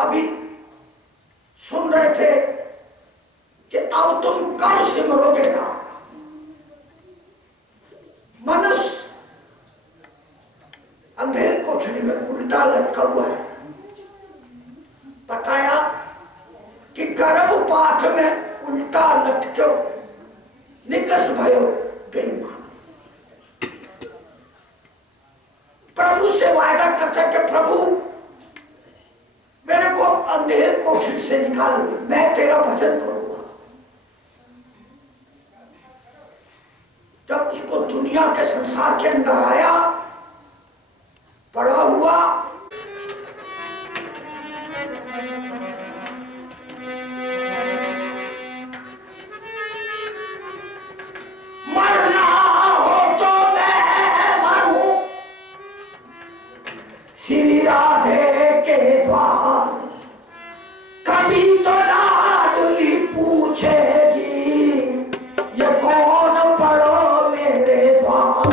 अभी सुन रहे थे कि अब तुम कब सिमरोगे राम। मनुष्य अंधेर कोठरी में उल्टा लटका हुआ है। बताया कि गर्भपात में उल्टा लटक्यो निकस भयो बेईमान। प्रभु से वायदा करता कि प्रभु मेरे को अंधेर कोठरी से निकाल, मैं तेरा भजन करूंगा। जब उसको दुनिया के संसार के अंदर आया, पड़ा हुआ, मरना हो तो मैं मरूं श्री राधे के द्वार। कभी तो लाडली पूछेगी ये कौन पड़ो मेरे द्वार।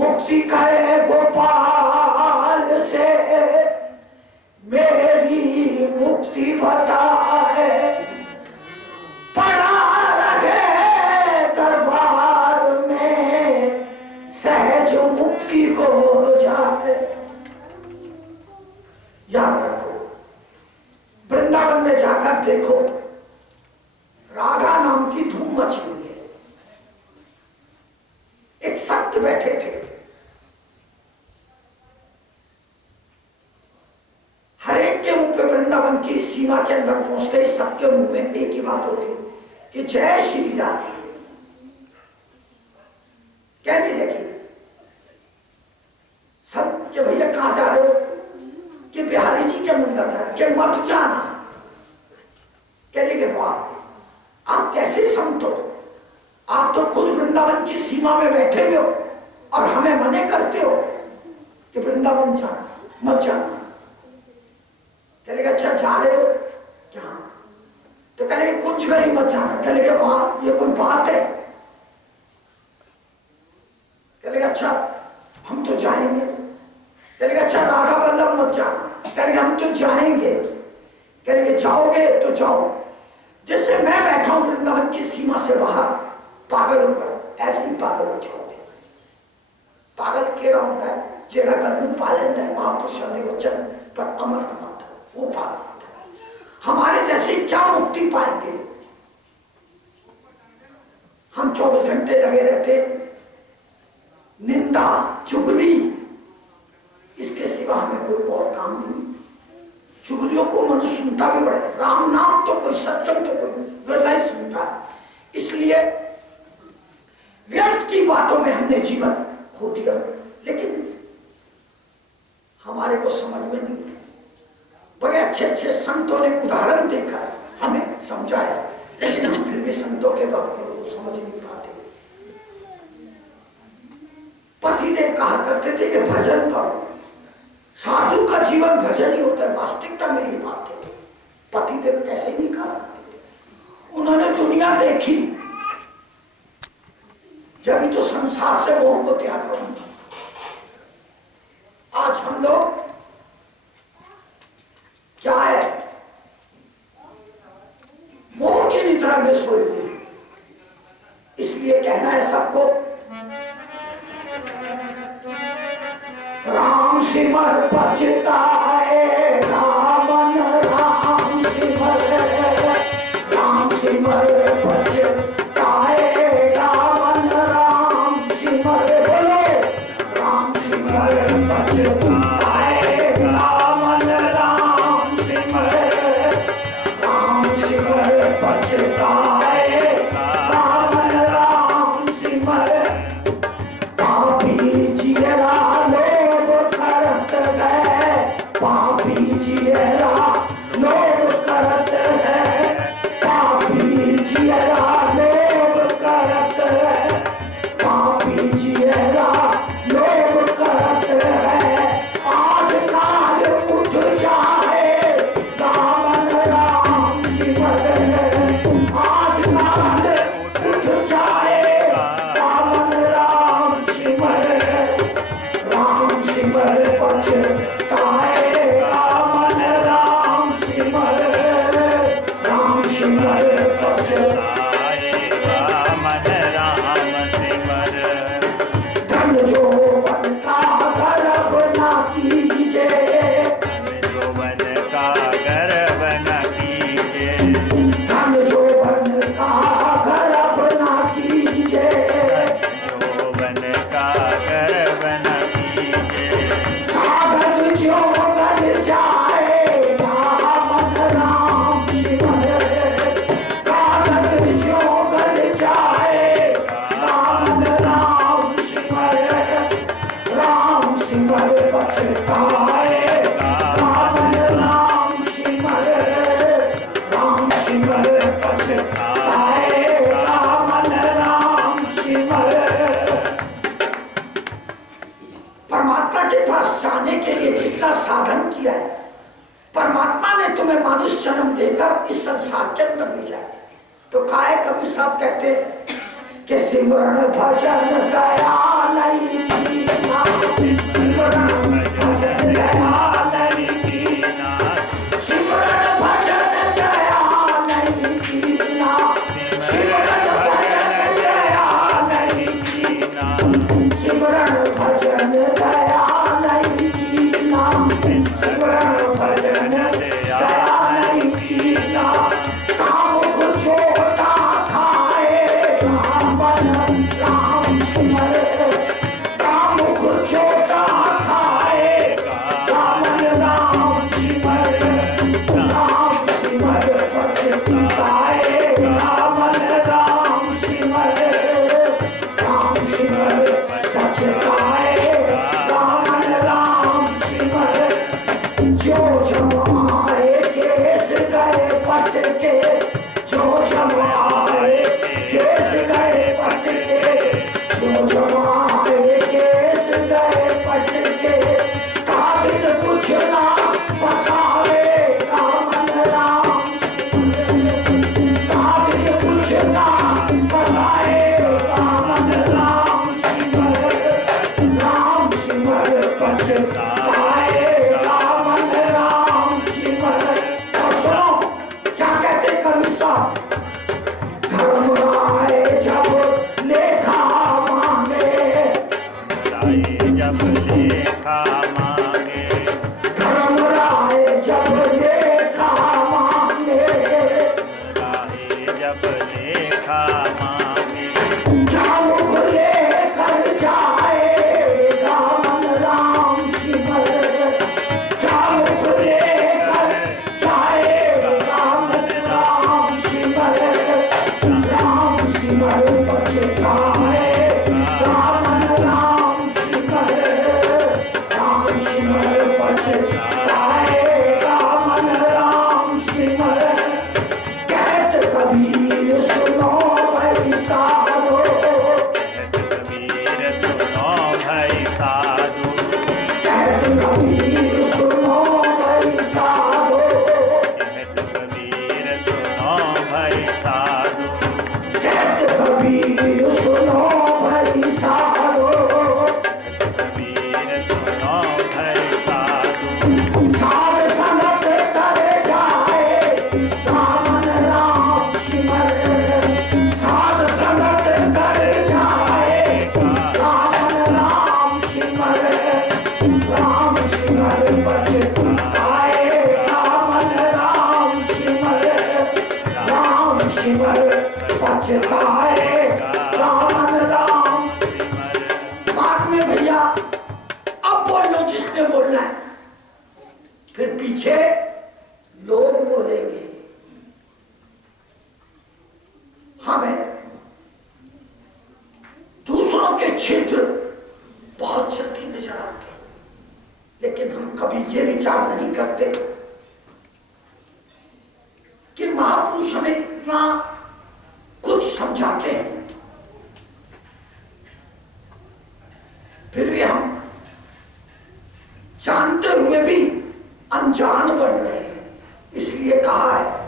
मुक्ति करे गोपाल से मेरी मुक्ति बताए। पड़ा रहे दरबार में सहज मुक्ति हो जाए। याद रखो, वृंदावन में जाकर देखो, राधा नाम की धूम मची हुई है। एक संत बैठे थे, हर एक के मुंह पे वृंदावन की सीमा के अंदर पहुंचते ही सबके मुंह में एक ही बात होती कि जय श्री राधे। कहने लगे सब कि भैया कहां जा रहे हो, कि बिहारी जी के मंदिर जा रहे, कि मत जाना। कह लगे वाह, आप कैसे संत हो, आप तो खुद वृंदावन की सीमा में बैठे हुए हो और हमें मने करते हो कि वृंदावन जाना, मत जाना। कह लगे अच्छा जा रहे हो क्या, तो कह लगे कुछ गली मत जाना। कह लगे वाह, ये कोई बात है। कह लगे अच्छा हम तो जाएंगे। कह लगे अच्छा राधा वल्लभ मत जाना। कह लगे हम तो जाएंगे। कह लगे जाओगे तो जाओ, जिससे मैं बैठा हूं वृंदावन की सीमा से बाहर, पागल होकर ऐसे ही पागल हो जाओगे। पागल केड़ा होता है, जेड़ा गलू पालन है महापुरुष ने वचन पर अमल कमाता है, वो पागल होता है। हमारे जैसे क्या मुक्ति पाएंगे। हम 24 घंटे लगे रहते निंदा चुगली, इसके सिवा हमें कोई और काम नहीं। चुगलियों को मनुष्य सुनता भी बड़े, राम नाम तो कोई, सत्संग तो कोई विरला ही सुनता है। इसलिए व्यर्थ की बातों में हमने जीवन खो दिया, लेकिन हमारे को समझ में नहीं। बड़े अच्छे अच्छे संतों ने उदाहरण देकर हमें समझाया, लेकिन हम फिर भी संतों के वाक्यों को समझ नहीं पाते। पतिदेव कहा करते थे कि भजन करो, साधु का जीवन भजन ही होता है। वास्तविकता में यही बात है। पतिदेव ऐसे नहीं कहा करते थे, उन्होंने दुनिया देखी, जब तो संसार से मोह को त्याग करो। आज हम लोग क्या है, मोह की निद्रा में सोए हुए। इसलिए कहना है सबको, राम सिमर पछताएगा मन, राम सिमर पछताएगा मन, राम सिमर, बोलो राम सिमर पछताएगा मन, राम सिमर पछताएगा। परमात्मा ने तुम्हें मानुष जन्म देकर इस संसार के अंदर भेजा है। तो काहे कबीर साहब कहते हैं कि सिमरन भजन दया नहीं कीना, सिमरन भजन दया नहीं कीना, सिमरन भजन दया नहीं कीना, सिमरन भजन दया नहीं कीना, सिमरन भजन दया नहीं कीना, सिमरन भजन दया नहीं कीना, काम को छोटा खाए मन राम सिमर, काम को छोटा खाए मन राम सिमर, राम सिमर पछताए मन राम सिमर, राम सिमर पछताए मन राम सिमर, जो जम आए केस गए पट के, जो जम आए केस गए पट के, जो जम आए केस गए पट के, काबिल कुछ ना बसावे मन राम सिमर, काबिल कुछ ना बसाए मन राम सिमर, राम सिमर पछताए मन राम सिमर। और सुनो क्या कहते कवि साहब, धर्म राय जब लेखा मांगे, जब लेखा मांगे, धर्म राय जब लेखा मांगे, जब लेखा मांगे, क्या मुख लेकर जाएगा मन राम सिमर, क्या मुख लेकर जाएगा मन राम सिमर, राम सिमर पछताए मन राम सिमर, राम सिमर पछताए मन राम सिमर। कहत कबीर सुनो भाई साधो, कबीर सुनो भाई साधु, कहत कबीर सुनो भाई साधो, कबीर सुनो भाई साधु, कहत कबीर सुनो भाई साधो, कबीर सुनो भाई साधु, साध संगत करे जाए मन राम सिमर, साध संगत करे जाए मन राम सिमर, राम सिमर पछताए मन राम सिमर, राम सिमर पछताए मन राम। बाद में भैया अब बोल लो जिसने बोलना है, फिर पीछे लोग बोलेंगे। हमें दूसरों के छिद्र बहुत जल्दी नजर आते, लेकिन हम कभी ये विचार नहीं करते कि महापुरुष हमें इतना कुछ समझाते हैं, फिर भी हम जानते हुए भी अनजान बन रहे हैं। इसलिए कहा है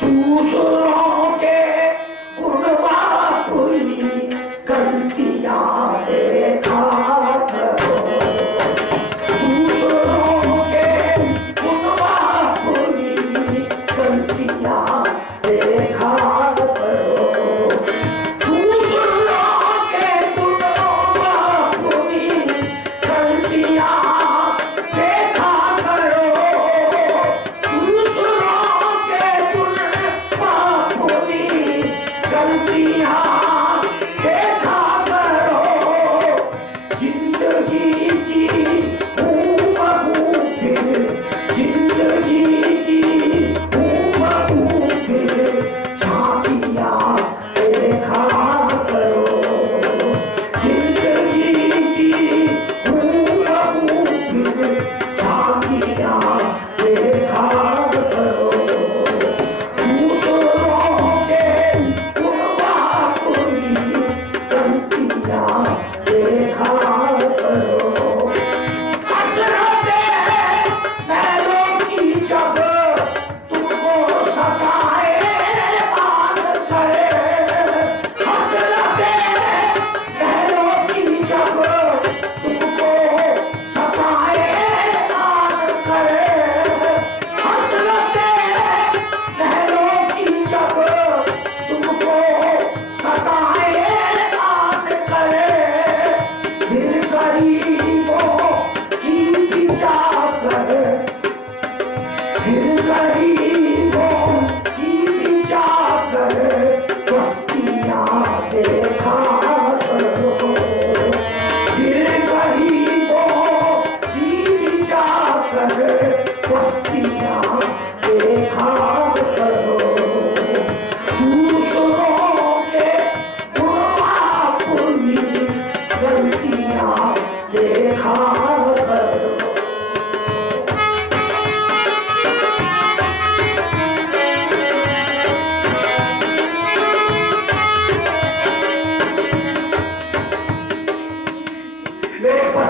दूसरों के गुणवा भूली गलतियां देखा करो, दूसरों के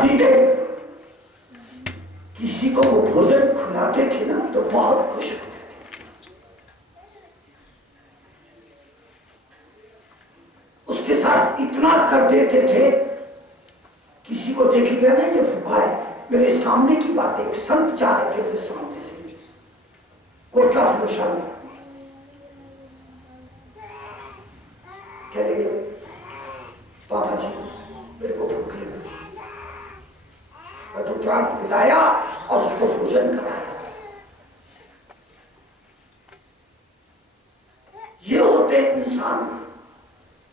शादी दे किसी को वो भोजन खिलाते थे ना तो बहुत खुश होते थे। उसके साथ इतना कर देते थे, किसी को देख लिया ना ये भूखा है। मेरे सामने की बात, एक संत जा रहे थे मेरे सामने से कोटला फरोशा में, कह लगे बाबा जी मेरे को भूख लगी। तदुपरांत बुलाया और उसको भोजन कराया। ये होते हैं इंसान,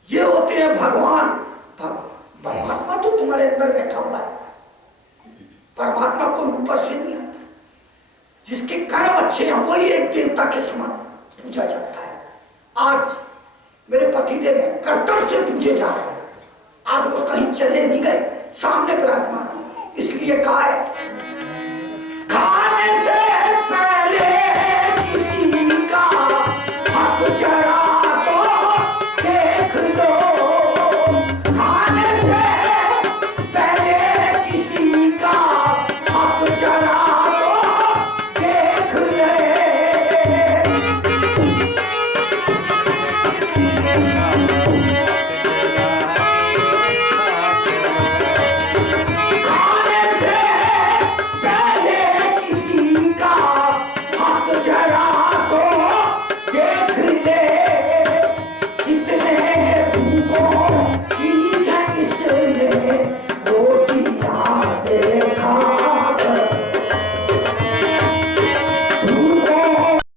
ये होते हैं भगवान। परमात्मा तो तुम्हारे अंदर बैठा हुआ है। परमात्मा कोई ऊपर से नहीं आता। जिसके कर्म अच्छे हैं वही एक देवता के समान पूजा जाता है। आज मेरे पतिदेव हैं, कर्तव्य से पूजे जा रहे हैं। आज वो कहीं चले नहीं गए, सामने विराजमान है। इसलिए कहा है खाने से पहले किसी का हक जरा तो देख लो। खाने से पहले किसी का हक जरा तो देख ले। रोटियां दे